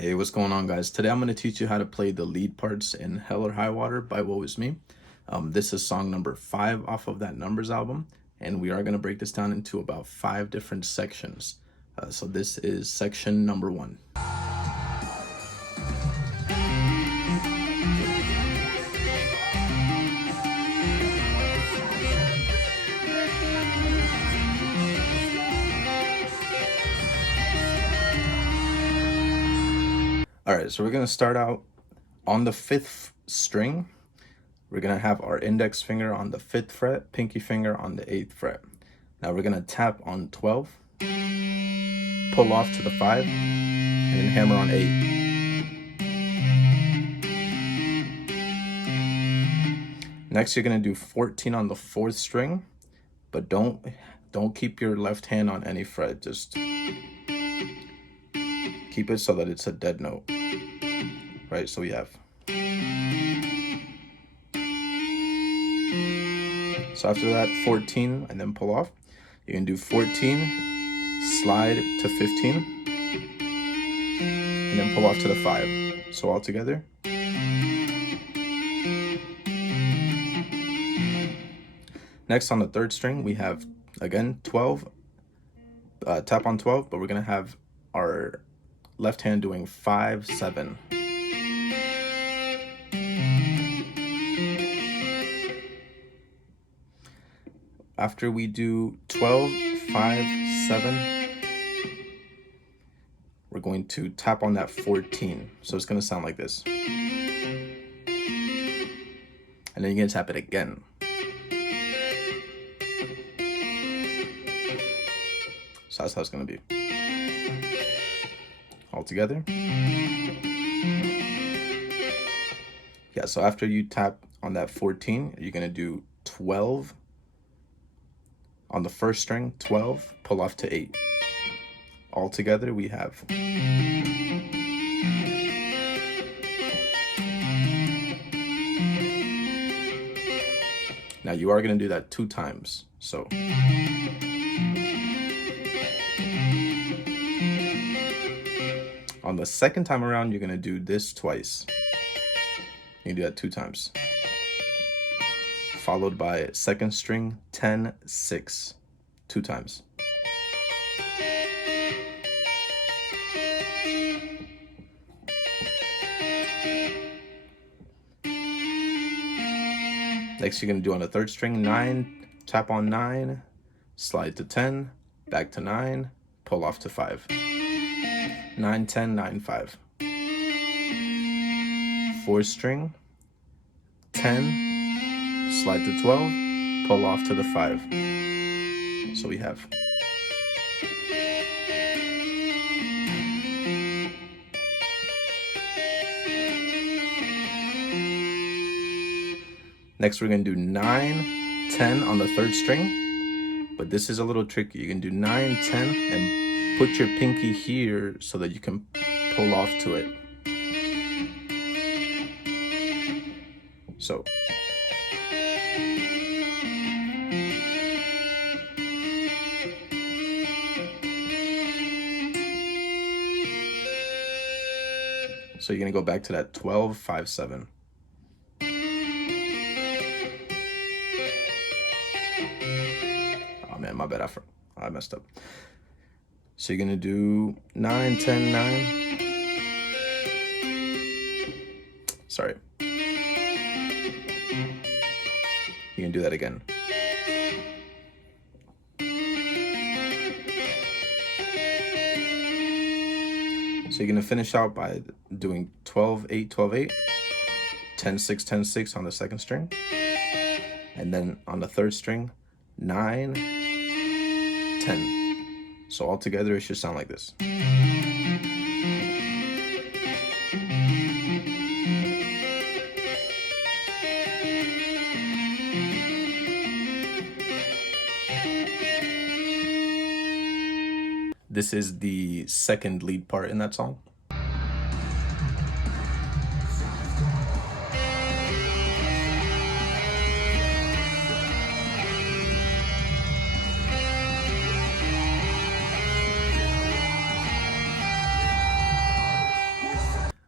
Hey, what's going on, guys? Today I'm going to teach you how to play the lead parts in Hell or High Water by Woe Is Me. This is song number 5 off of that Numbers album, and we are going to break this down into about 5 different sections. So this is section number 1. All right, so we're going to start out on the 5th string. We're going to have our index finger on the 5th fret, pinky finger on the 8th fret. Now we're going to tap on 12, pull off to the 5, and then hammer on 8. Next, you're going to do 14 on the 4th string, but don't keep your left hand on any fret. Just keep it so that it's a dead note. Right, so we have. So after that, 14, and then pull off. You can do 14, slide to 15, and then pull off to the 5. So all together. Next, on the 3rd string, we have, again, 12. Tap on 12, but we're going to have our left hand doing 5, 7. After we do 12, 5, 7, we're going to tap on that 14. So it's going to sound like this. And then you're going to tap it again. So that's how it's going to be. All together. Yeah, so after you tap on that 14, you're going to do 12 on the 1st string, 12, pull off to 8. All together we have. Now you are going to do that 2 times. So on the 2nd time around, you're going to do this twice. You can do that 2 times. Followed by 2nd string, 10, 6, 2 times. Next, you're going to do on the 3rd string, 9, tap on 9, slide to 10, back to 9, pull off to 5. 9, 10, 9, 5. 4th string, 10, slide to 12, pull off to the 5. So we have. Next, we're going to do 9, 10 on the 3rd string. But this is a little tricky. You can do 9, 10, and put your pinky here so that you can pull off to it. So. So you're going to go back to that 12, 5, 7. Oh man, my bad, I messed up. So you're going to do 9, 10, 9. Sorry. You can do that again. So you're going to finish out by doing 12, 8, 12, 8, 10, 6, 10, 6 on the 2nd string. And then on the 3rd string, 9, 10. So all together, it should sound like this. This is the 2nd lead part in that song.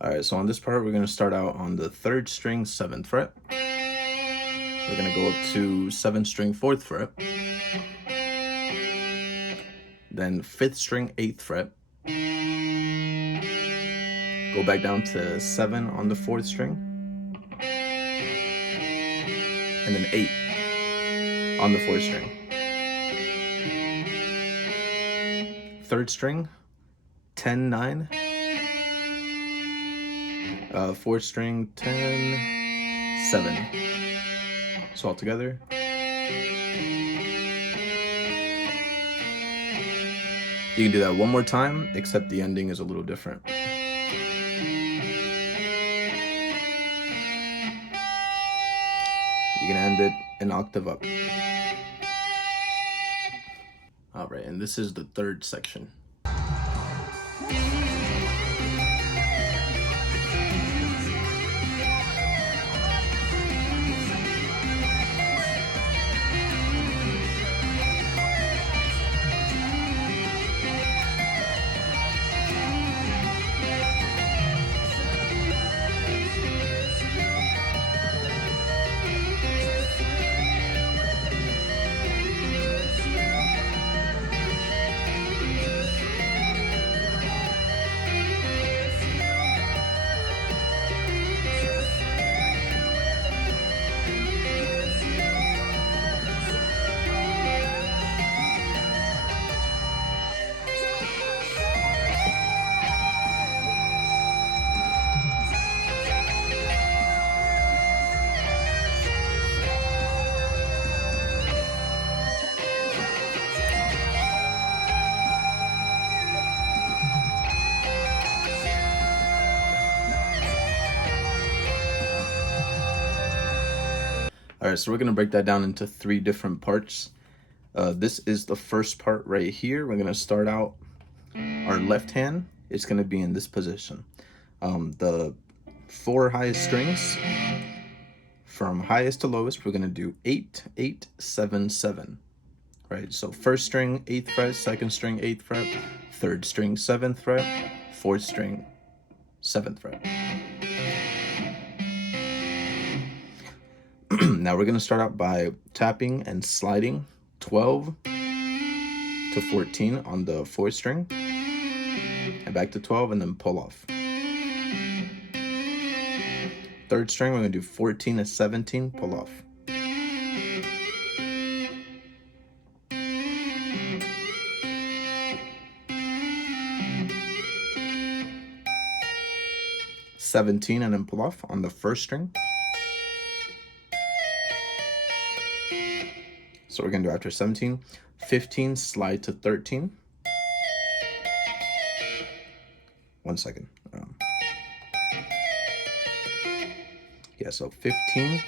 All right, so on this part, we're gonna start out on the 3rd string, 7th fret. We're gonna go up to 7th string, 4th fret. Then 5th string, 8th fret. Go back down to 7 on the 4th string. And then 8 on the 4th string. 3rd string, 10, 9. 4th string, 10, 7. So all together. You can do that one more time, except the ending is a little different. You're gonna end it an octave up. All right, and this is the 3rd section. All right, so we're gonna break that down into 3 different parts. This is the first part right here. We're gonna start out, our left hand is gonna be in this position. The 4 highest strings, from highest to lowest, we're gonna do 8, 8, 7, 7. Right, so 1st string, 8th fret, 2nd string, 8th fret, 3rd string, 7th fret, 4th string, 7th fret. Now we're gonna start out by tapping and sliding 12 to 14 on the 4th string, and back to 12, and then pull off. 3rd string, we're gonna do 14 to 17, pull off. $17 and then pull off on the 1st string. So we're gonna do after 17, 15, slide to 13. 1 second. Yeah, so 15,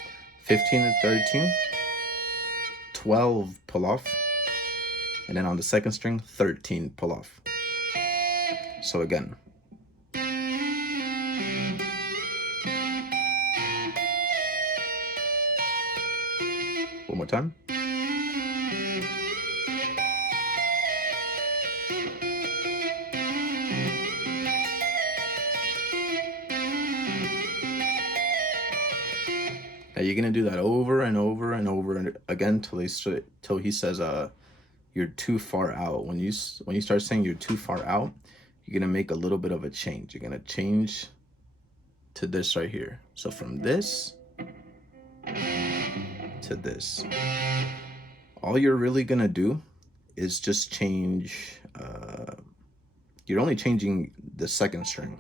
15 to 13, 12, pull off, and then on the 2nd string, 13, pull off. So again. One more time. Now you're gonna do that over and over and over again till he says you're too far out. When you start saying you're too far out, you're gonna make a little bit of a change. You're gonna change to this right here. So from this to this. All you're really gonna do is just change, you're only changing the 2nd string.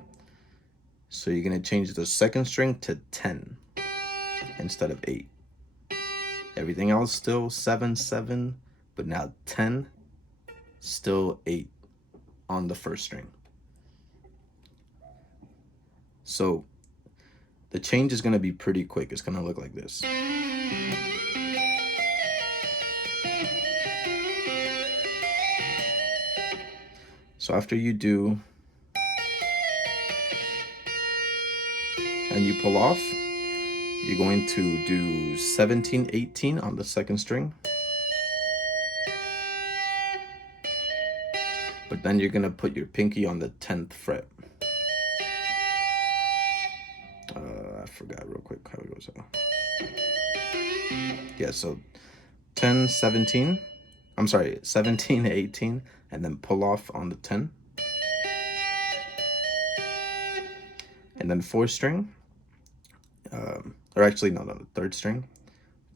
So you're gonna change the 2nd string to 10 instead of 8. Everything else still 7, 7, but now 10, still 8 on the 1st string. So the change is gonna be pretty quick. It's gonna look like this. So after you do, and you pull off, you're going to do 17, 18 on the 2nd string. But then you're gonna put your pinky on the 10th fret. I forgot real quick how it goes. Yeah, so 10, 17. I'm sorry, 17, 18, and then pull off on the 10. And then 4th string, or actually, no, 3rd string,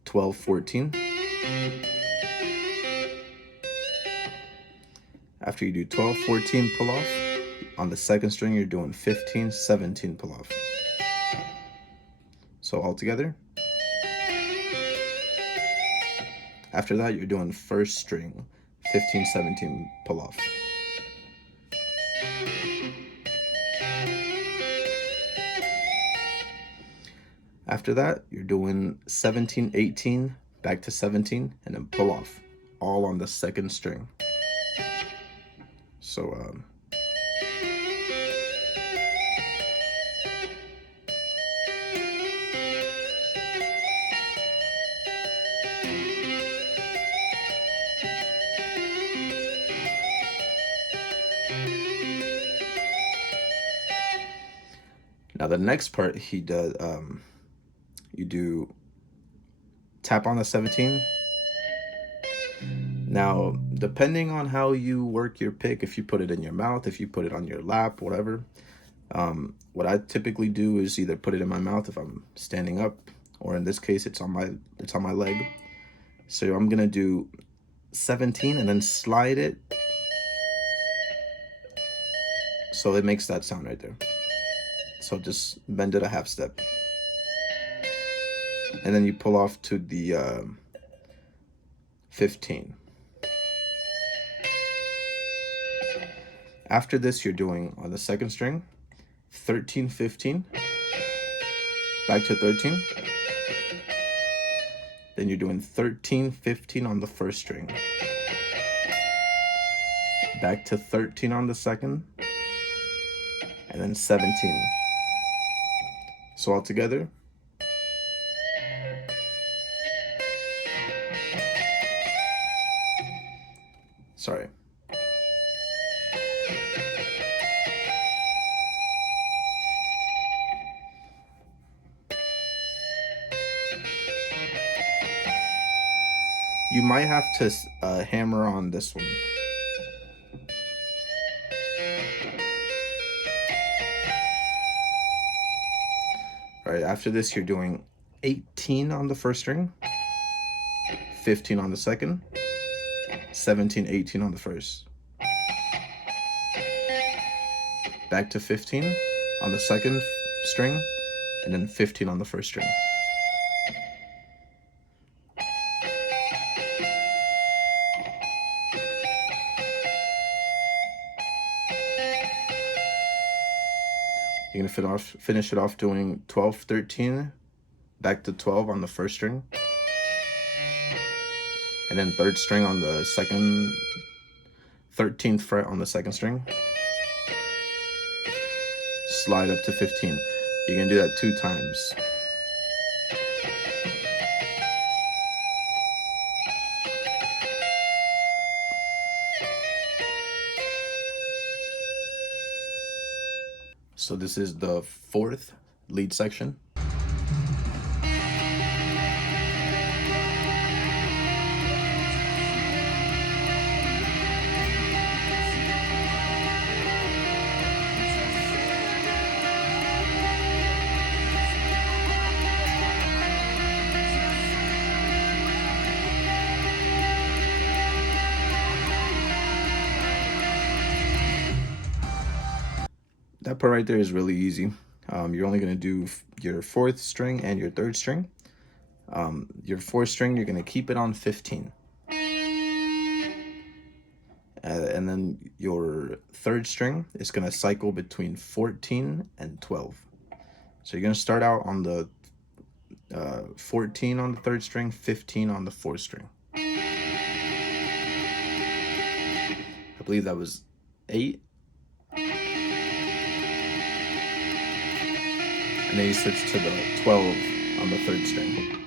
12, 14. After you do 12, 14, pull off, on the 2nd string, you're doing 15, 17, pull off. So all together. After that, you're doing 1st string, 15, 17, pull off. After that, you're doing 17, 18, back to 17, and then pull off, all on the 2nd string. So, now the next part he does, you do tap on the 17. Now, depending on how you work your pick, if you put it in your mouth, if you put it on your lap, whatever, what I typically do is either put it in my mouth if I'm standing up, or in this case, it's on my leg. So I'm gonna do 17 and then slide it, so it makes that sound right there. So just bend it a half step, and then you pull off to the 15. After this, you're doing on the 2nd string 13, 15, back to 13. Then you're doing 13, 15 on the 1st string, back to 13 on the 2nd, and then 17. So all together. Sorry. You might have to hammer on this one. All right, after this, you're doing 18 on the 1st string, 15 on the 2nd, 17, 18 on the 1st. Back to 15 on the 2nd string, and then 15 on the 1st string. You're gonna finish it off doing 12, 13, back to 12 on the 1st string, and then 3rd string on the 2nd, 13th fret on the 2nd string. Slide up to 15. You're gonna do that 2 times. So this is the 4th lead section. That part right there is really easy. You're only going to do your 4th string and your 3rd string. Your 4th string, you're going to keep it on 15. And then your 3rd string is going to cycle between 14 and 12. So you're going to start out on the 14 on the 3rd string, 15 on the 4th string. I believe that was 8. And then you switch to the 12 on the 3rd string.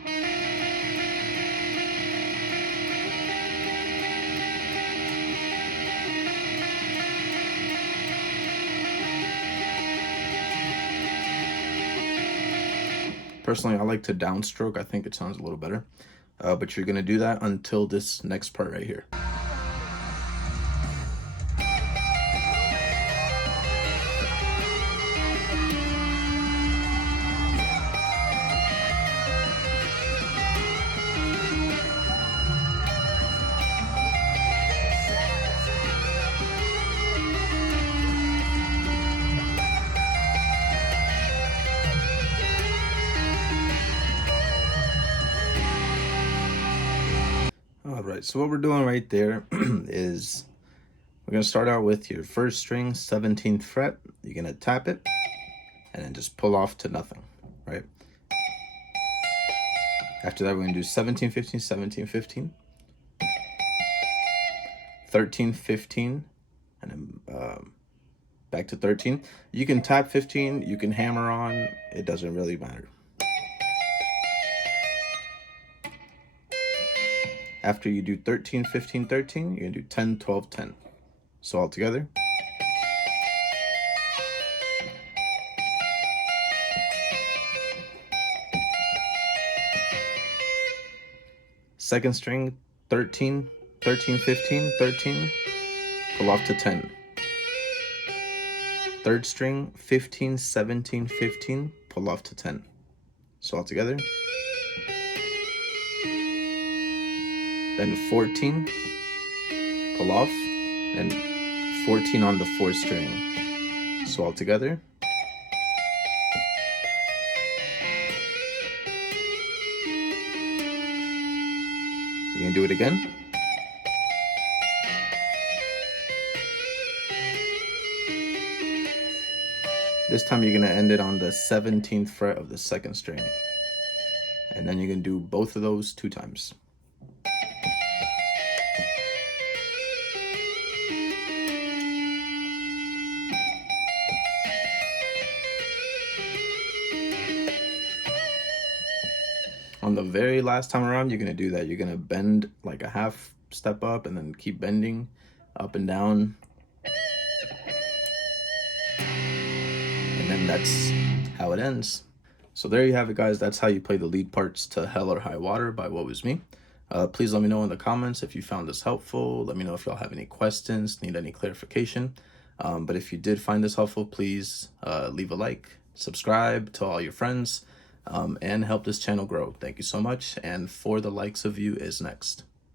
Personally, I like to downstroke. I think it sounds a little better. But you're gonna do that until this next part right here. All right, so what we're doing right there is we're gonna start out with your first string, 17th fret. You're gonna tap it and then just pull off to nothing, right? After that, we're gonna do 17, 15, 17, 15, 13, 15, and then back to 13. You can tap 15, you can hammer on, it doesn't really matter. After you do 13, 15, 13, you're gonna do 10, 12, 10. So all together. Second string, 13, 13, 15, 13, pull off to 10. Third string, 15, 17, 15, pull off to 10. So all together. Then 14, pull off, and 14 on the fourth string. So all together. You can do it again. This time you're gonna end it on the 17th fret of the second string. And then you can do both of those 2 times. On the very last time around, you're gonna do that. You're gonna bend like a half step up and then keep bending up and down. And then that's how it ends. So there you have it, guys. That's how you play the lead parts to Hell or High Water by What Was Me. Please let me know in the comments if you found this helpful. Let me know if y'all have any questions, need any clarification. But if you did find this helpful, please leave a like, subscribe to all your friends, and help this channel grow. Thank you so much. And For the Likes of You is next.